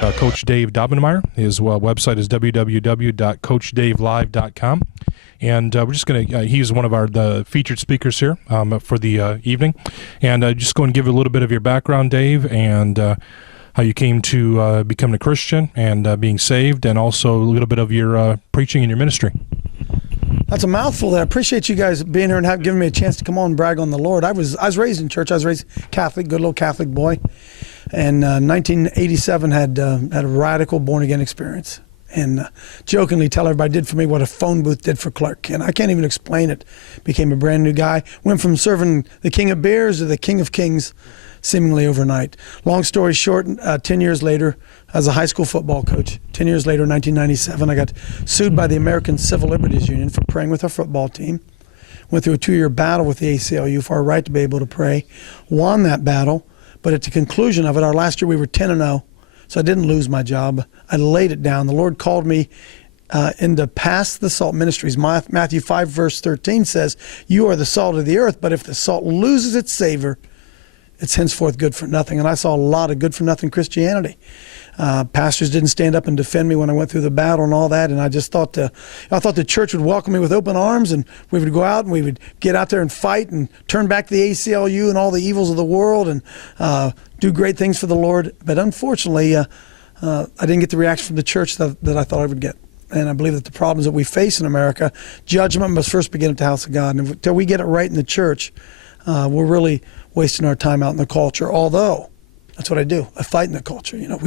Coach Dave Dobbenmeyer. His website is www.coachdavelive.com. And we're just going to, he's one of the featured speakers here for the evening. And just go and give a little bit of your background, Dave, and how you came to become a Christian and being saved, and also a little bit of your preaching and your ministry. That's a mouthful there. I appreciate you guys being here and giving me a chance to come on and brag on the Lord. I was raised in church. I was raised Catholic, good little Catholic boy. And 1987 had a radical born-again experience. And jokingly tell everybody did for me what a phone booth did for Clark. And I can't even explain it. Became a brand new guy. Went from serving the King of Beers to the King of Kings seemingly overnight. Long story short, 10 years later, as a high school football coach, 10 years later, 1997, I got sued by the American Civil Liberties Union for praying with our football team. Went through a 2-year battle with the ACLU for our right to be able to pray. Won that battle, but at the conclusion of it, our last year we were 10-0. So I didn't lose my job. I laid it down. The Lord called me into Pass the Salt Ministries. Matthew 5, verse 13 says, "You are the salt of the earth, but if the salt loses its savor, it's henceforth good for nothing." And I saw a lot of good-for-nothing Christianity. Pastors didn't stand up and defend me when I went through the battle and all that, and I just thought the church would welcome me with open arms, and we would go out and we would get out there and fight and turn back the ACLU and all the evils of the world and do great things for the Lord. But unfortunately, I didn't get the reaction from the church that I thought I would get. And I believe that the problems that we face in America, judgment must first begin at the house of God. And until we get it right in the church, we're really wasting our time out in the culture. Although, that's what I do. I fight in the culture. You know,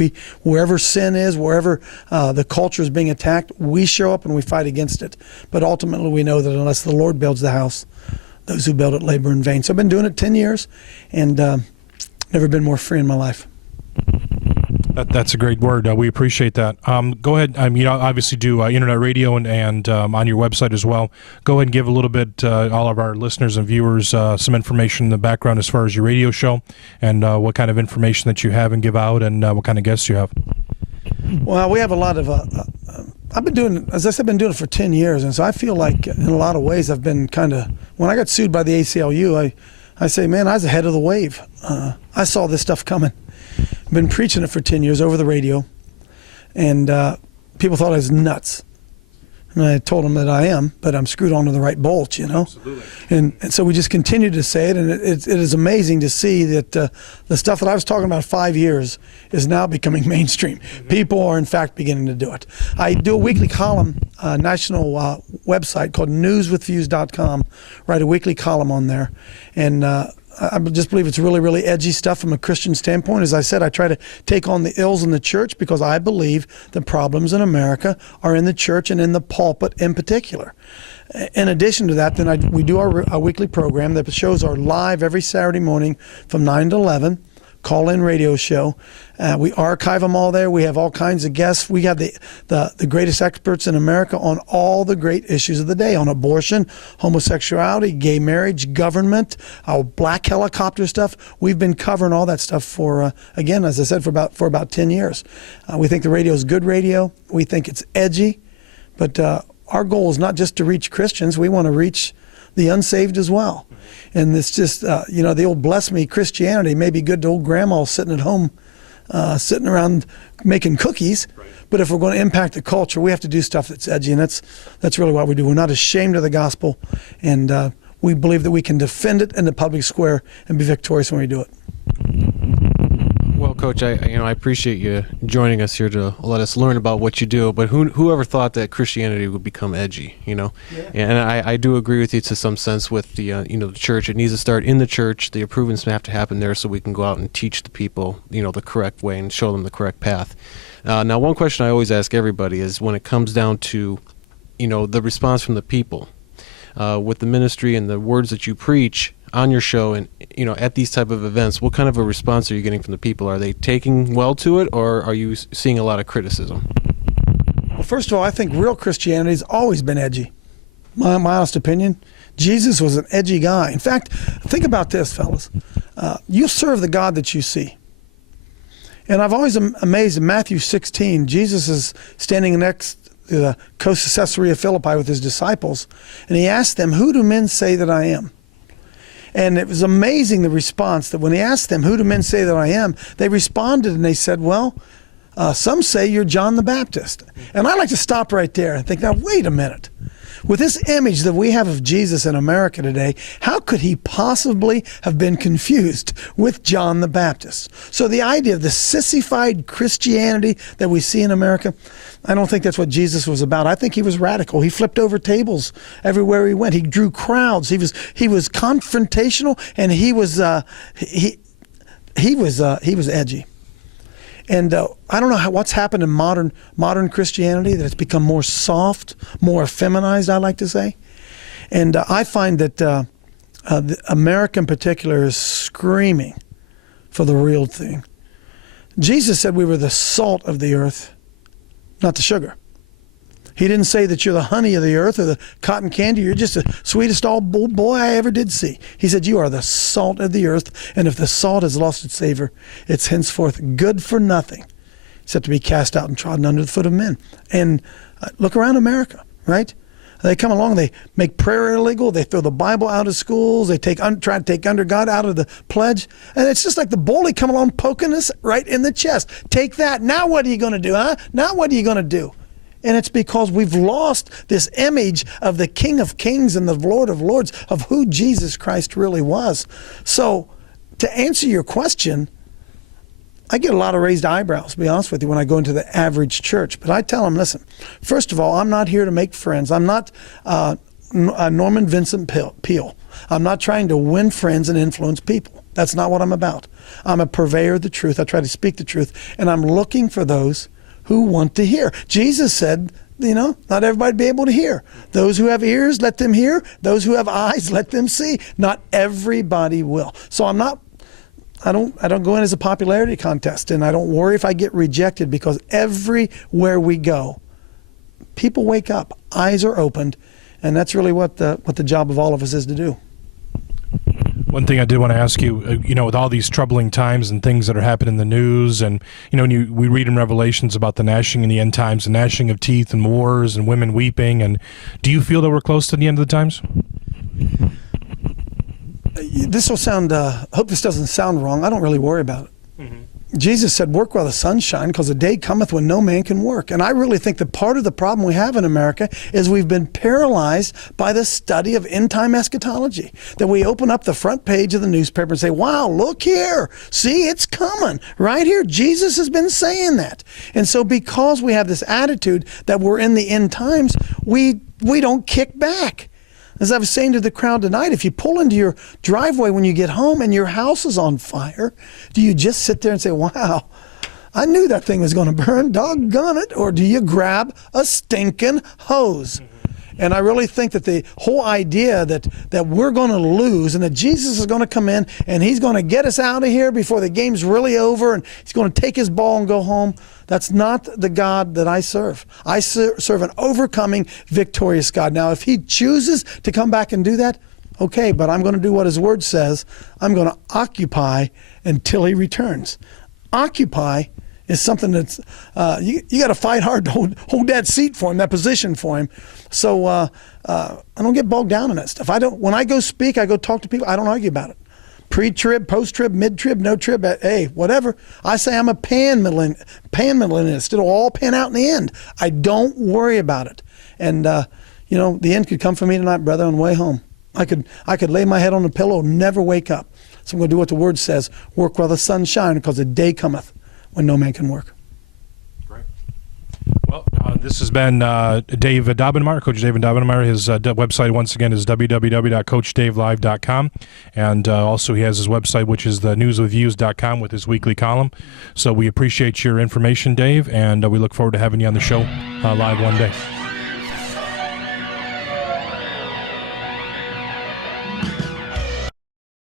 wherever sin is, wherever the culture is being attacked, we show up and we fight against it. But ultimately, we know that unless the Lord builds the house, those who build it labor in vain. So I've been doing it 10 years, and never been more free in my life. That's a great word. We appreciate that. Go ahead. You obviously do internet radio and on your website as well. Go ahead and give a little bit, all of our listeners and viewers, some information in the background as far as your radio show and what kind of information that you have and give out, and what kind of guests you have. Well, we have a lot of. I've been doing, as I said, been doing it for 10 years, and so I feel like in a lot of ways I've been kind of. When I got sued by the ACLU, I say, man, I was ahead of the wave. I saw this stuff coming. I've been preaching it for 10 years over the radio, and people thought I was nuts. And I told them that I am, but I'm screwed onto the right bolt, you know. Absolutely. And so we just continue to say it, and it is amazing to see that the stuff that I was talking about 5 years is now becoming mainstream. Mm-hmm. People are, in fact, beginning to do it. I do a weekly column, national website called newswithviews.com, write a weekly column on there, and I just believe it's really, really edgy stuff from a Christian standpoint. As I said, I try to take on the ills in the church because I believe the problems in America are in the church and in the pulpit in particular. In addition to that, then we do our weekly program. The shows are live every Saturday morning from 9 to 11. Call-in radio show. We archive them all there. We have all kinds of guests. We have the greatest experts in America on all the great issues of the day, on abortion, homosexuality, gay marriage, government, black helicopter stuff. We've been covering all that stuff for, again, as I said, for about 10 years. We think the radio is good radio. We think it's edgy. But our goal is not just to reach Christians. We want to reach the unsaved as well. And it's just, the old bless me Christianity may be good to old grandma sitting at home, sitting around making cookies. Right. But if we're going to impact the culture, we have to do stuff that's edgy. And that's really what we do. We're not ashamed of the gospel. And we believe that we can defend it in the public square and be victorious when we do it. Well, Coach, I appreciate you joining us here to let us learn about what you do. But whoever thought that Christianity would become edgy, Yeah. And I do agree with you to some sense with the the church. It needs to start in the church. The improvements have to happen there so we can go out and teach the people the correct way and show them the correct path. Now, one question I always ask everybody is when it comes down to the response from the people with the ministry and the words that you preach on your show and at these type of events, what kind of a response are you getting from the people? Are they taking well to it, or are you seeing a lot of criticism? Well, first of all, I think real Christianity's always been edgy. My honest opinion, Jesus was an edgy guy. In fact, think about this, fellas. You serve the God that you see. And I've always amazed in Matthew 16, Jesus is standing next to the coast of Caesarea Philippi with his disciples, and he asked them, "Who do men say that I am?" And it was amazing, the response, that when he asked them, "Who do men say that I am?" they responded and they said, "Well, Some say you're John the Baptist. And I like to stop right there and think, now, wait a minute. With this image that we have of Jesus in America today, how could he possibly have been confused with John the Baptist? So the idea of the sissified Christianity that we see in America, I don't think that's what Jesus was about. I think he was radical. He flipped over tables everywhere he went. He drew crowds. He was confrontational, and he was edgy. And I don't know what's happened in modern Christianity, that it's become more soft, more effeminized, I like to say. And I find that America in particular is screaming for the real thing. Jesus said we were the salt of the earth, not the sugar. He didn't say that you're the honey of the earth or the cotton candy. You're just the sweetest old boy I ever did see. He said you are the salt of the earth, and if the salt has lost its savor, it's henceforth good for nothing, except to be cast out and trodden under the foot of men. And look around America, right? They come along, they make prayer illegal, they throw the Bible out of schools, they try to take under God out of the pledge, and it's just like the bully come along poking us right in the chest. Take that. Now what are you going to do, huh? Now what are you going to do? And it's because we've lost this image of the King of Kings and the Lord of Lords, of who Jesus Christ really was. So to answer your question, I get a lot of raised eyebrows, to be honest with you, when I go into the average church. But I tell them, listen, first of all, I'm not here to make friends. I'm not Norman Vincent Peale. I'm not trying to win friends and influence people. That's not what I'm about. I'm a purveyor of the truth. I try to speak the truth. And I'm looking for those who want to hear. Jesus said, not everybody be able to hear. Those who have ears, let them hear. Those who have eyes, let them see. Not everybody will. So I don't go in as a popularity contest, and I don't worry if I get rejected, because everywhere we go, people wake up, eyes are opened, and that's really what the job of all of us is to do. One thing I did want to ask you, with all these troubling times and things that are happening in the news, and we read in Revelations about the gnashing in the end times, the gnashing of teeth and wars and women weeping, and do you feel that we're close to the end of the times? This will sound, hope this doesn't sound wrong. I don't really worry about it. Mm-hmm. Jesus said, work while the sun shines, because the day cometh when no man can work. And I really think that part of the problem we have in America is we've been paralyzed by the study of end-time eschatology. That we open up the front page of the newspaper and say, wow, look here. See, it's coming. Right here. Jesus has been saying that. And so because we have this attitude that we're in the end times, we don't kick back. As I was saying to the crowd tonight, if you pull into your driveway when you get home and your house is on fire, do you just sit there and say, wow, I knew that thing was going to burn, doggone it? Or do you grab a stinking hose? And I really think that the whole idea that we're going to lose and that Jesus is going to come in and he's going to get us out of here before the game's really over and he's going to take his ball and go home, that's not the God that I serve. I serve an overcoming, victorious God. Now, if he chooses to come back and do that, okay, but I'm going to do what his word says. I'm going to occupy until he returns. Occupy is something that's, you got to fight hard to hold that seat for him, that position for him. So I don't get bogged down in that stuff. When I go speak, I go talk to people, I don't argue about it. Pre-trib, post-trib, mid-trib, no-trib, hey, whatever. I say I'm a pan-millennialist. It'll all pan out in the end. I don't worry about it. And, the end could come for me tonight, brother, on the way home. I could lay my head on the pillow and never wake up. So I'm going to do what the word says, work while the sun shines, because the day cometh when no man can work. Great. Well, this has been Dave Daubenmeier, Coach Dave Daubenmeier. His website, once again, is www.coachdavelive.com. And also he has his website, which is thenewswithviews.com, with his weekly column. So we appreciate your information, Dave, and we look forward to having you on the show live one day.